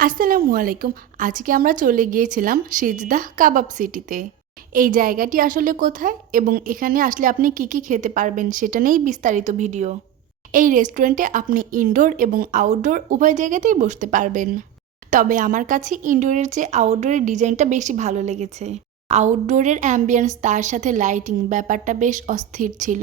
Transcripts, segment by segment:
আসসালামু আলাইকুম। আজকে আমরা চলে গিয়েছিলাম সিজদাহ কাবাব সিটিতে। এই জায়গাটি আসলে কোথায় এবং এখানে আসলে আপনি কি কি খেতে পারবেন সেটা নিয়েই বিস্তারিত ভিডিও। এই রেস্টুরেন্টে আপনি ইনডোর এবং আউটডোর উভয় জায়গাতেই বসতে পারবেন। তবে আমার কাছে ইনডোরের চেয়ে আউটডোরের ডিজাইনটা বেশি ভালো লেগেছে। আউটডোরের অ্যাম্বিয়েন্স তার সাথে লাইটিং ব্যাপারটা বেশ অস্থির ছিল।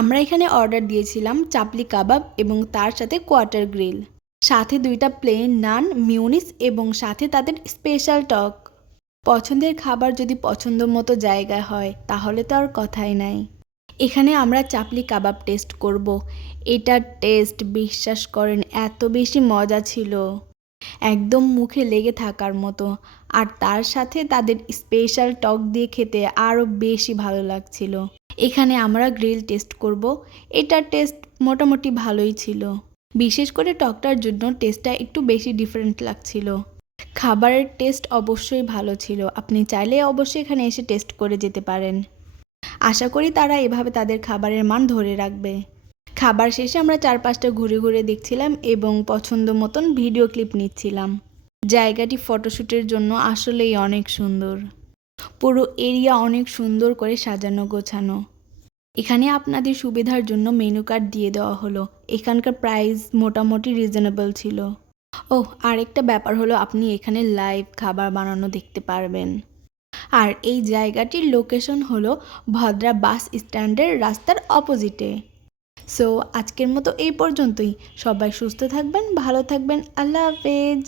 আমরা এখানে অর্ডার দিয়েছিলাম চাপলি কাবাব এবং তার সাথে কোয়ার্টার গ্রিল, সাথে 2টা প্লেন নান, মিউনিস এবং সাথে তাদের স্পেশাল টক। পছন্দের খাবার যদি পছন্দ মতো জায়গায় হয় তাহলে তো আর কথাই নাই। এখানে আমরা চাপলি কাবাব টেস্ট করব। এটার টেস্ট বিশ্বাস করেন এত বেশি মজা ছিল, একদম মুখে লেগে থাকার মতো। আর তার সাথে তাদের স্পেশাল টক দিয়ে খেতে আরও বেশি ভালো লাগছিল। এখানে আমরা গ্রিল টেস্ট করব। এটার টেস্ট মোটামুটি ভালোই ছিল, বিশেষ করে টকটার জন্য টেস্টটা একটু বেশি ডিফারেন্ট লাগছিল। খাবারের টেস্ট অবশ্যই ভালো ছিল, আপনি চাইলে অবশ্যই এখানে এসে টেস্ট করে যেতে পারেন। আশা করি তারা এভাবে তাদের খাবারের মান ধরে রাখবে। খাবার শেষে আমরা চারপাশটা ঘুরে ঘুরে দেখছিলাম এবং পছন্দ মতন ভিডিও ক্লিপ নিচ্ছিলাম। জায়গাটি ফটোশ্যুটের জন্য আসলেই অনেক সুন্দর। পুরো এরিয়া অনেক সুন্দর করে সাজানো গোছানো। এখানে আপনাদের সুবিধার জন্য মেনু কার্ড দিয়ে দেওয়া হলো। এখানকার প্রাইস মোটামুটি রিজনেবল ছিল। আরেকটা ব্যাপার হলো আপনি এখানে লাইভ খাবার বানানো দেখতে পারবেন। আর এই জায়গাটির লোকেশন হলো ভদ্রা বাস স্ট্যান্ডের রাস্তার অপোজিটে। সো আজকের মতো এই পর্যন্তই। সবাই সুস্থ থাকবেন, ভালো থাকবেন। আল্লাহ হাফেজ।